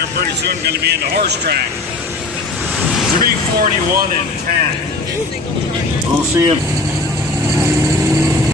they're pretty soon going to be in the horse track. 3:41 and 10. We'll see you.